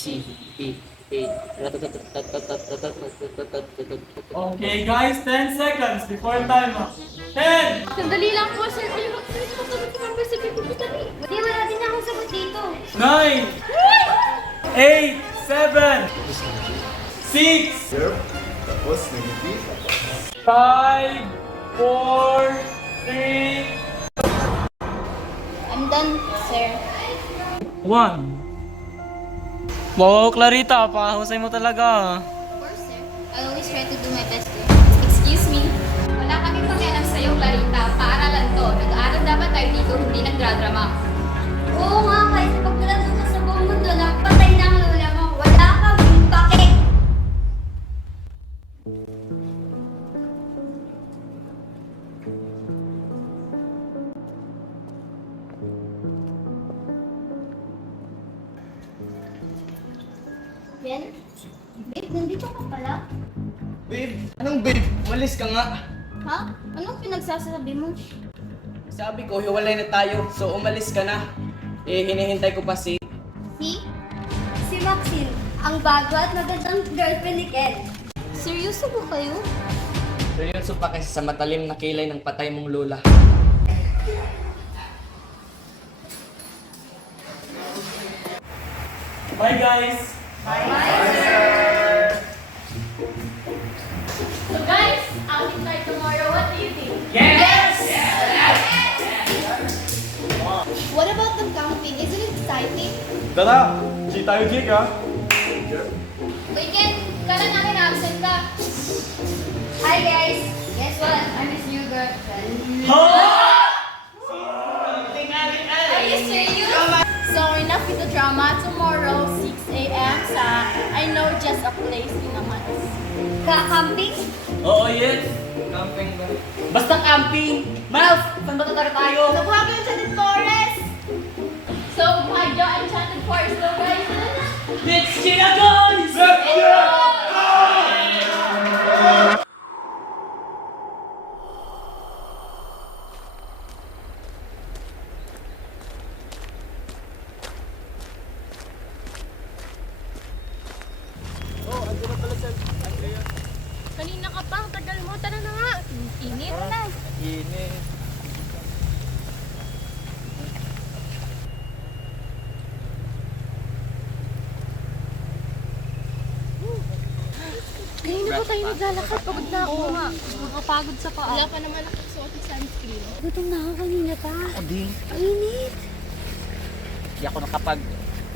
C, E, A. Okay guys, 10 seconds before time up. 10, Sandali lang po, sir. Ay, sir, masagot ko number 7 ko dali. Hindi, wala din akong sagot dito. 9, 8, 7, 6, Sir, tapos negative. 5, 4, 3, I'm done, sir. 1. Wow, Clarita, pakahusay mo talaga. Of course, sir. I always try to do my best, sir. Excuse me. Wala kami pakialam sa'yo, Clarita. Paaralan to. Nag-aaral dapat tayo dito, hindi nagdradrama. Oo nga, kahit pagkalado ka sa buong mundo na patay na ang lola mo, wala kang pake. Ben? Babe, nandito ka pala? Babe, anong babe? Umalis ka nga. Ha? Anong pinagsasabi mo? Sabi ko, hiwalay na tayo, so umalis ka na. Eh, hinihintay ko pa si... Si? Si Maxine, ang bago at magandang girlfriend ni Ken. Seryoso ba kayo? Seryoso pa kasi sa matalim na kilay ng patay mong lola. Bye guys! So guys, outing tayo tomorrow. What do you think? Yes! What about the camping? Isn't it exciting? Tara, si tayo Jake ha. Wait, Ken, kala namin absent ka. Hi guys! Guess what? I miss you, girlfriend. Are you serious? So enough with the drama. Tomorrow, 6 a.m. sa I know just a place in a month. Ka-camping? Oo, yes. Camping ba? Basta camping! Miles, saan ba talaga tayo? Nabuha ko yung sa Forest! So, Baja Enchanted Forest, so guys, ano na? Let's cheer guys! Kanina ka pa, ang tagal mo. Tara na nga. Init na. Init. Kanina pa tayo naglalakad. Pagod na ako. Oo nga. Nakapagod sa paa. Wala pa naman ako suot ng sunscreen. Gutom na ako kanina pa. Adi, Init! di ako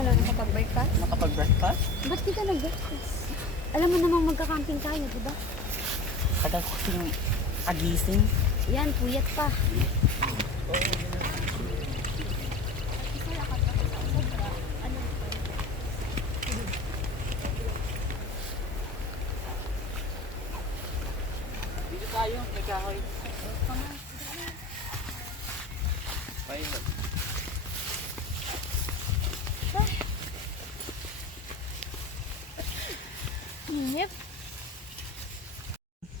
Ano, nakapag-breakfast? nakapag-breakfast. Ba't di ka nag-breakfast? Alam mo namang magka-camping tayo, di ba? Tagal ko kasing agising. Yan, puyat pa. Dito tayo, may kahoy. Pahinga. Init.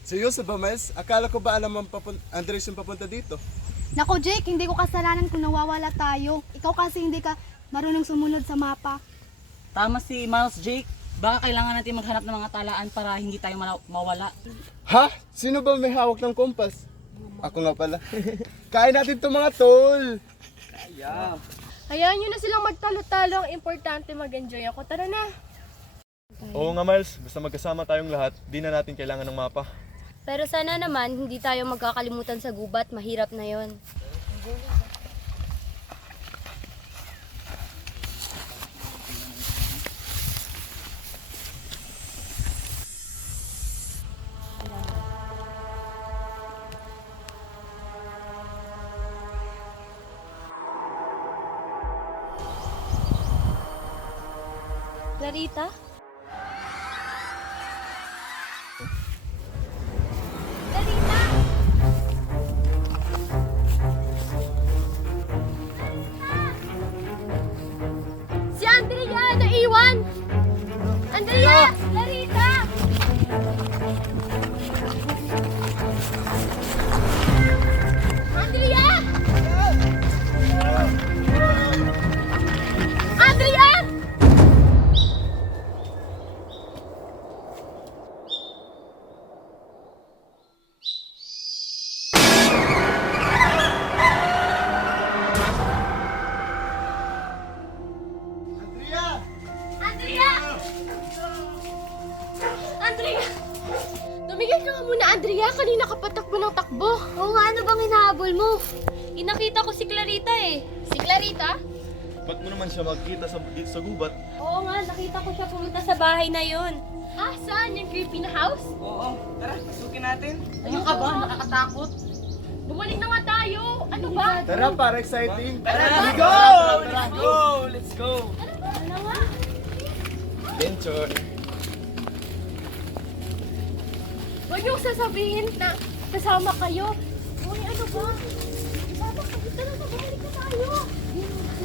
Seryoso ba, Miles? Akala ko ba alam ang Andres yung papunta dito? Nako Jake, hindi ko kasalanan kung nawawala tayo. Ikaw kasi hindi ka marunong sumunod sa mapa. Tama si Miles Jake. Baka kailangan natin maghanap ng mga talaan para hindi tayo mawala. Ha? Sino ba may hawak ng kompas? Ako nga pala. Kain natin to mga tol! Hayaan nyo na silang magtalo-talo. Ang importante mag-enjoy ako. Tara na. Oo nga Miles, basta magkasama tayong lahat, di na natin kailangan ng mapa. Pero sana naman, hindi tayo magkakalimutan sa gubat. Mahirap na yon. Clarita? Si Andrea! Naiwan! Andrea! Clarita! Andrea! Andrea! Andrea! Tumigil ka nga muna, Andrea. Kanina ka patakbo ng takbo. Oo nga, ano bang hinahabol mo? Inakita ko si Clarita eh. Si Clarita? Ba't mo naman siya magkita dito sa gubat? Oo nga, nakita ko siya pumunta sa bahay na yun. Ah, saan? Yung creepy na house? Oo, tara, pasukin natin. Ayun ka ba? Nakakatakot. Bumalik na nga tayo. Ano ba? Tara, para exciting. Let's go! Let's go! Let's go! Ano nga? Adventure. Huwag yung sasabihin na kasama kayo. Uy, ano ba? Kasama kayo talaga. Bumalik na tayo.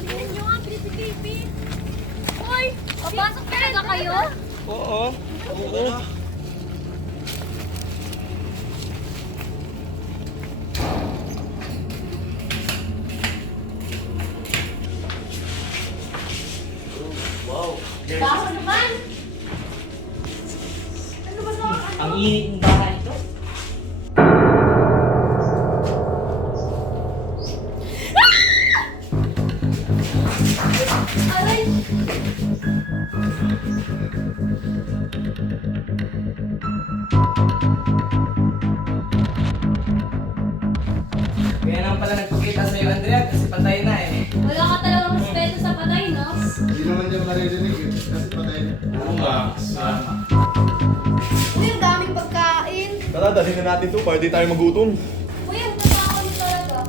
Tingnan nyo nga, creepy-creepy. Uy, Papasok talaga kayo? Oo. Oo. baho naman. Ang init ng bahay ito. Kaya naman pala nagpakita sa'yo, Andrea, kasi patay na eh. Wala ka talagang respeto sa patay, no? Hindi naman niya maririnig eh. Kasi patay na. Oo nga. Uy, ang daming pagkain. Tara, dalhin na natin to para di tayo magutom. Uy, ang tatakot niyo talaga.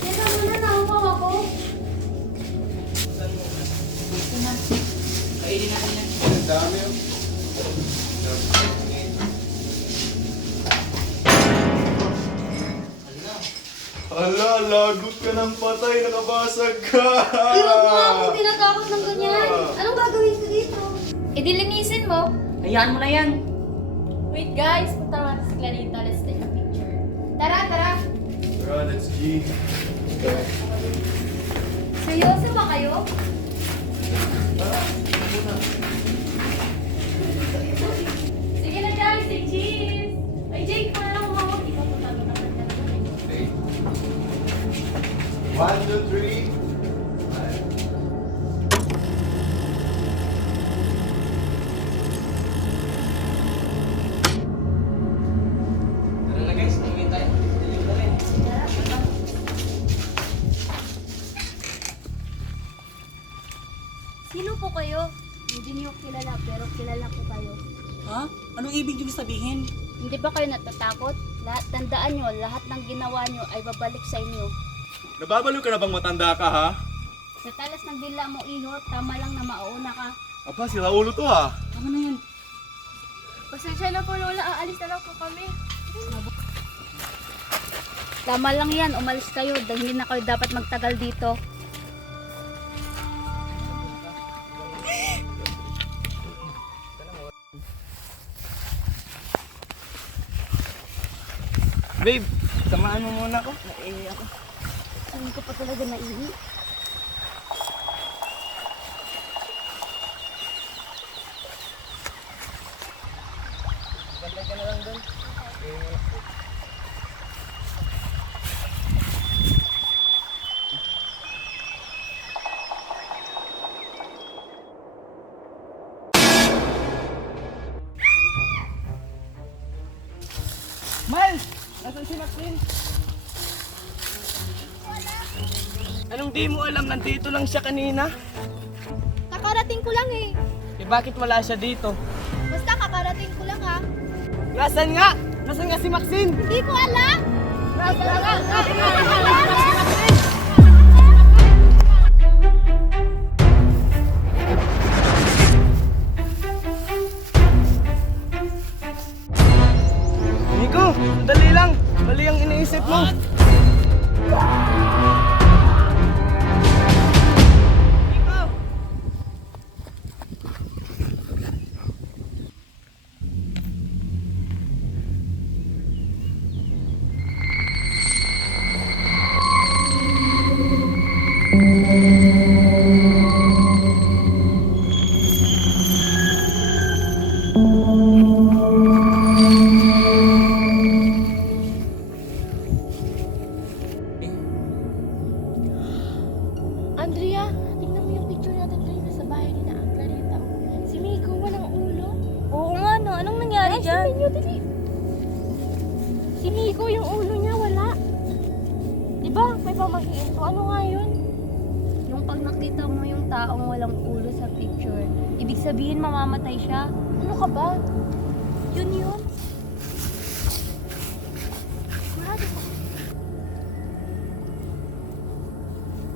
Yan naman na, nakuha ako. Kainin natin yan. Ang dami oh. Ala, lagot ka ng patay, nakabasag ka! Ay, wag mo akong tinatakot ng ganyan. Anong gagawin ko dito? E dilinisin mo. Hayaan mo na yan. Wait guys, punta natin si Clarita. Let's take a picture. Tara, tara. Tara, let's G. Seryoso ba kayo? Sige na guys, say cheese. Ay, Jake, para lang umawag. Ikaw po tayo naman ka naman. 1, 2, 3. Tara na guys, tingin tayo. Dilim na rin. Sino po kayo? Hindi niyo kilala, pero kilala ko kayo. Ha? Anong ibig nyo sabihin? Hindi ba kayo natatakot? Tandaan nyo, lahat ng ginawa nyo ay babalik sa inyo. Nababaliw ka na bang matanda ka, ha? Sa talas ng dila mo, iho, tama lang na mauna ka. Aba, sila ulo to, ha? Tama na yan. Pasensya na po, Lola. Aalis na lang po kami. Tama lang yan, umalis kayo dahil hindi na kayo dapat magtagal dito. Babe, samahan mo muna ako. Naiiyak ako. Saan ko pa talaga naihi? Bantay ka na lang doon. Miles! Nasaan si Maxine? Anong di mo alam? Nandito lang siya kanina. Kakarating ko lang eh. Eh bakit wala siya dito? Basta kakarating ko lang ha. Nasaan nga? Nasaan nga si Maxine? Hindi ko alam. Nico, dali lang. Mali ang iniisip mo. Nico! tayo dyan. Tingnan nyo, dali. Si Miko, yung ulo niya, wala. Diba, may pamahiin to. Ano nga yun? Yung pag nakita mo yung taong walang ulo sa picture, ibig sabihin mamamatay siya. Ano ka ba? Yun yun. Marado ka.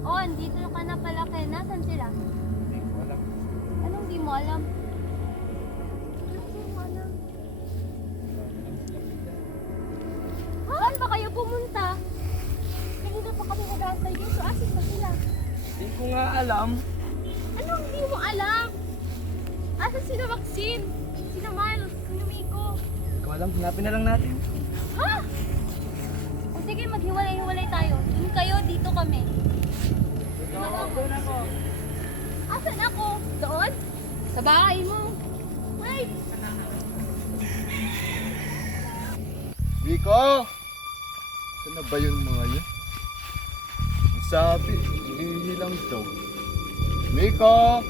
Oh, andito ka na pala, Ken. Nasaan sila? Anong di mo alam? Saan ba kayo pumunta? Kanina pa kami nag-aantay dito. Asin ba sila? Hindi ko nga alam. Anong hindi mo alam? Asan sila Maxine? Sina Miles? Sina Miko? Hindi ko alam. Hanapin na lang natin. Ha? O sige, maghiwalay-hiwalay tayo. Dun kayo, dito kami. Doon ako. Asan ako? Doon? Sa bahay mo. Wait! Miko! Saan na ba yung mga yun? Sabi, hihilang daw. Miko!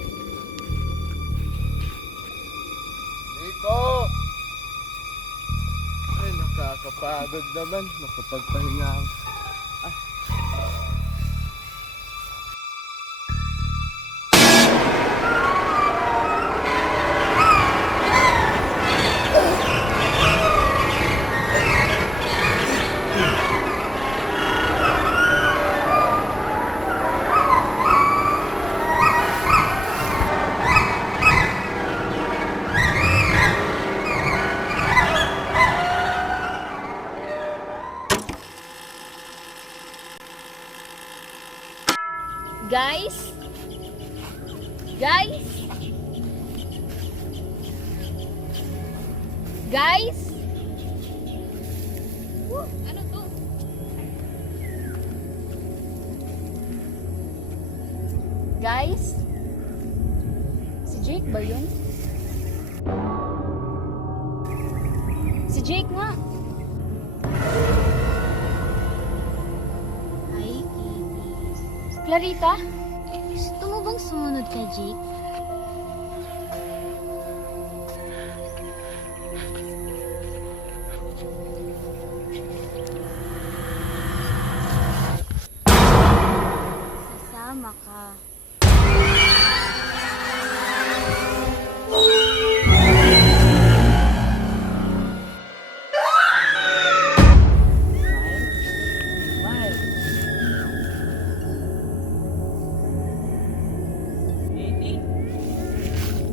Miko! Ay, nakakapagod naman. Makapagpahinga ako. Guys? Guys? Guys? Ano to? Guys? Si Jake ba yun? Si Jake nga. Hi, Kitty. Clarita? Gusto mo bang sumunod kay Jake? Sasama ka.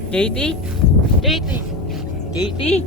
Katie? Katie? Katie?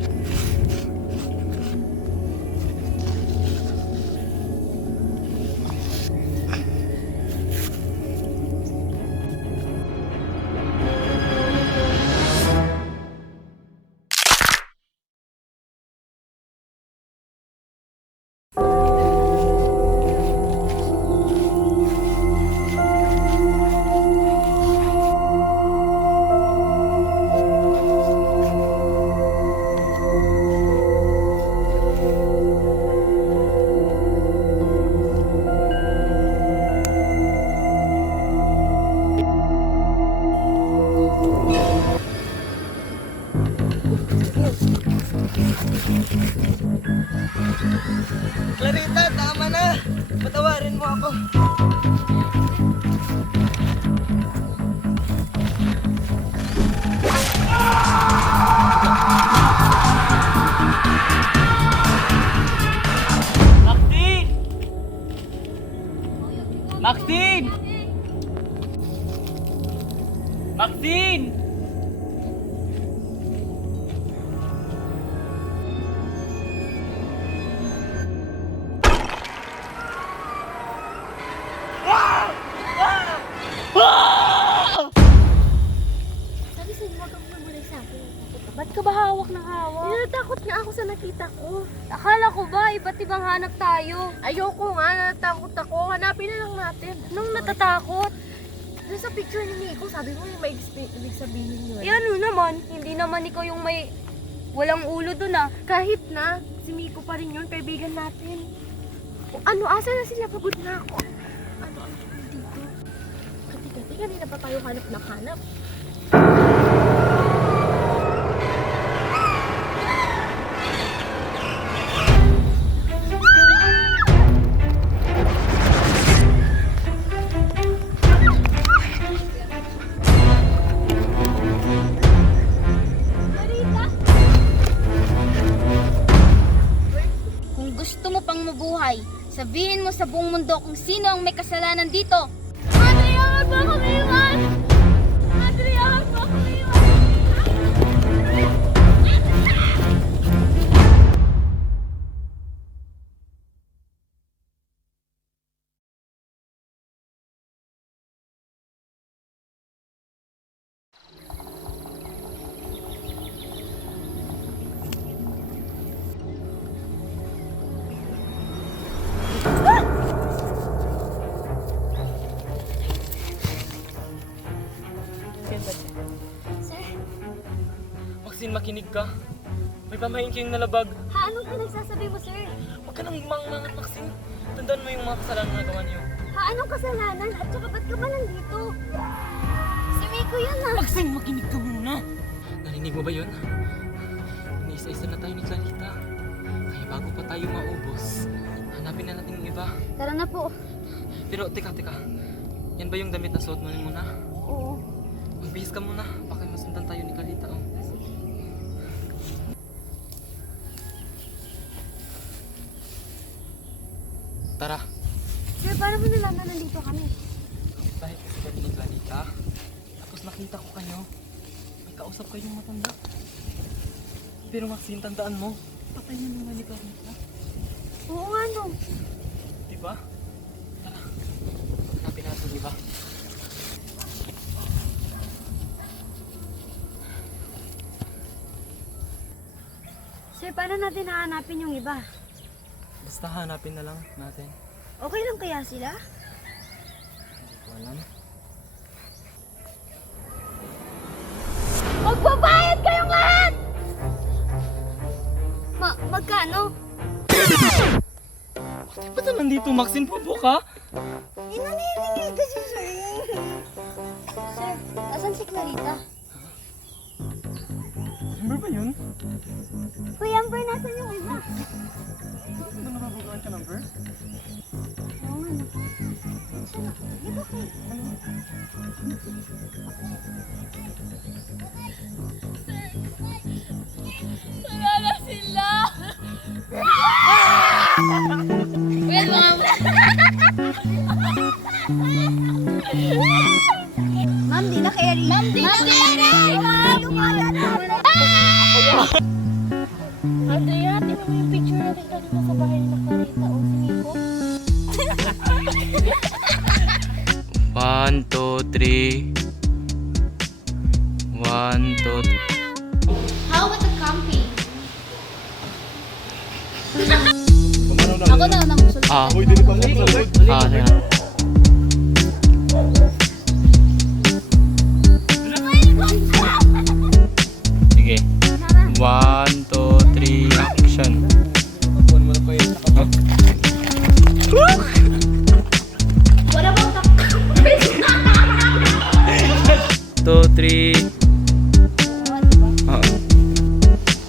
Clarita, tama na. Patawarin mo ako. Maxine! Maxine! Maxine! Sabi sa'yo, huwag kang lumulay sa akin. Ba't ka ba hawak ng hawak? Natakot nga ako sa nakita ko. Akala ko ba, iba't ibang hanap tayo. Ayoko nga, natakot ako. Hanapin na lang natin. Nung natatakot. Doon sa picture ni Miko, sabi mo yung may ibig sabihin yun. Eh ano naman, hindi naman ikaw yung may walang ulo dun ah. Kahit na, si Miko pa rin yun, kaibigan natin. O, ano, asa na sila? Pagod na ako. Ano dito? Kati-kati, kanina pa tayo hanap na hanap. mabuhay. Sabihin mo sa buong mundo kung sino ang may kasalanan dito. Andrea, wag mo ako iwan! Andrea, wag mo ako iwan! Sir, Maxine, makinig ka. May pamahingking nalabag. Anong pinagsasabi mo, sir? Huwag ka nang mangmangan, Maxine. Tandaan mo yung mga kasalanan na nagawa niyo. Anong kasalanan? At saka ba't ka ba nandito? Si Miko yan ah. Maxine, makinig ka muna. Narinig mo ba yun? Iniisa-isa na tayo ni Clarita. Kaya bago pa tayo maubos, hanapin na natin yung iba. Tara na po. Pero teka. Yan ba yung damit na suot mo muna? Oo. Magbihis ka muna. Baka masundan tayo ni Clarita. Oh. Tara. Sir, paano mo nalaman nandito kami? Dahil kasi kami ni Clarita. Tapos nakita ko kayo. May kausap kayong matanda. Pero Maxine, tandaan mo. Patay na naman ni Clarita. Oo nga no. Diba? Tara. Hanapin natin, diba? Sir, paano natin hahanapin yung iba? Basta hanapin na lang natin. Okay lang kaya sila? Hindi ko alam. Magbabayad kayong lahat! Magkano? Ba't naman dito, Maxine? Bobo ka? Nanininig kasi sir. Sir, asan si Clarita? Remember ba yun? Kuya Amber, nasan yung iba? Ano nababagaan ka, number? Oo nga no. Di ba kayo? Wala na sila! Kuya, mga Ma'am, di na kaya rin. Ma'am, di na kaya rin! Andrea, tingnan mo yung picture natin kanina sa bahay ni Clarita o si Miko. 1, 2, 3. 1, 2, 3. How about the camping? Ako na unang usul. Uy, dili pa mo sa load. Sige. Sige. 1, 2, 3, action. 2, 3.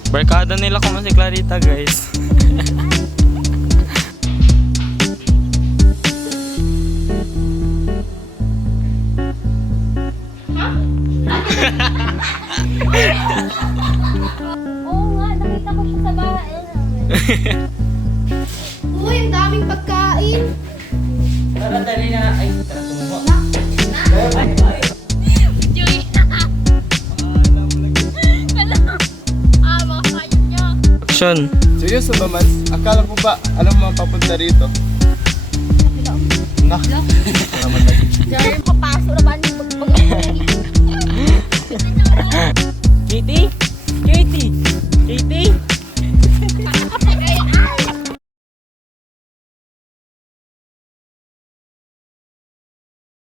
Barkada nila kung si Clarita, guys. Oo nga, nakita ko siya sa bahay. Uy, ang daming pagkain. Tara, dali na. Ay, tara, tumuha. Joy! Mga sayang niya. Action. Seryoso ba, Mans? Akala ko ba alam mo ang papunta rito?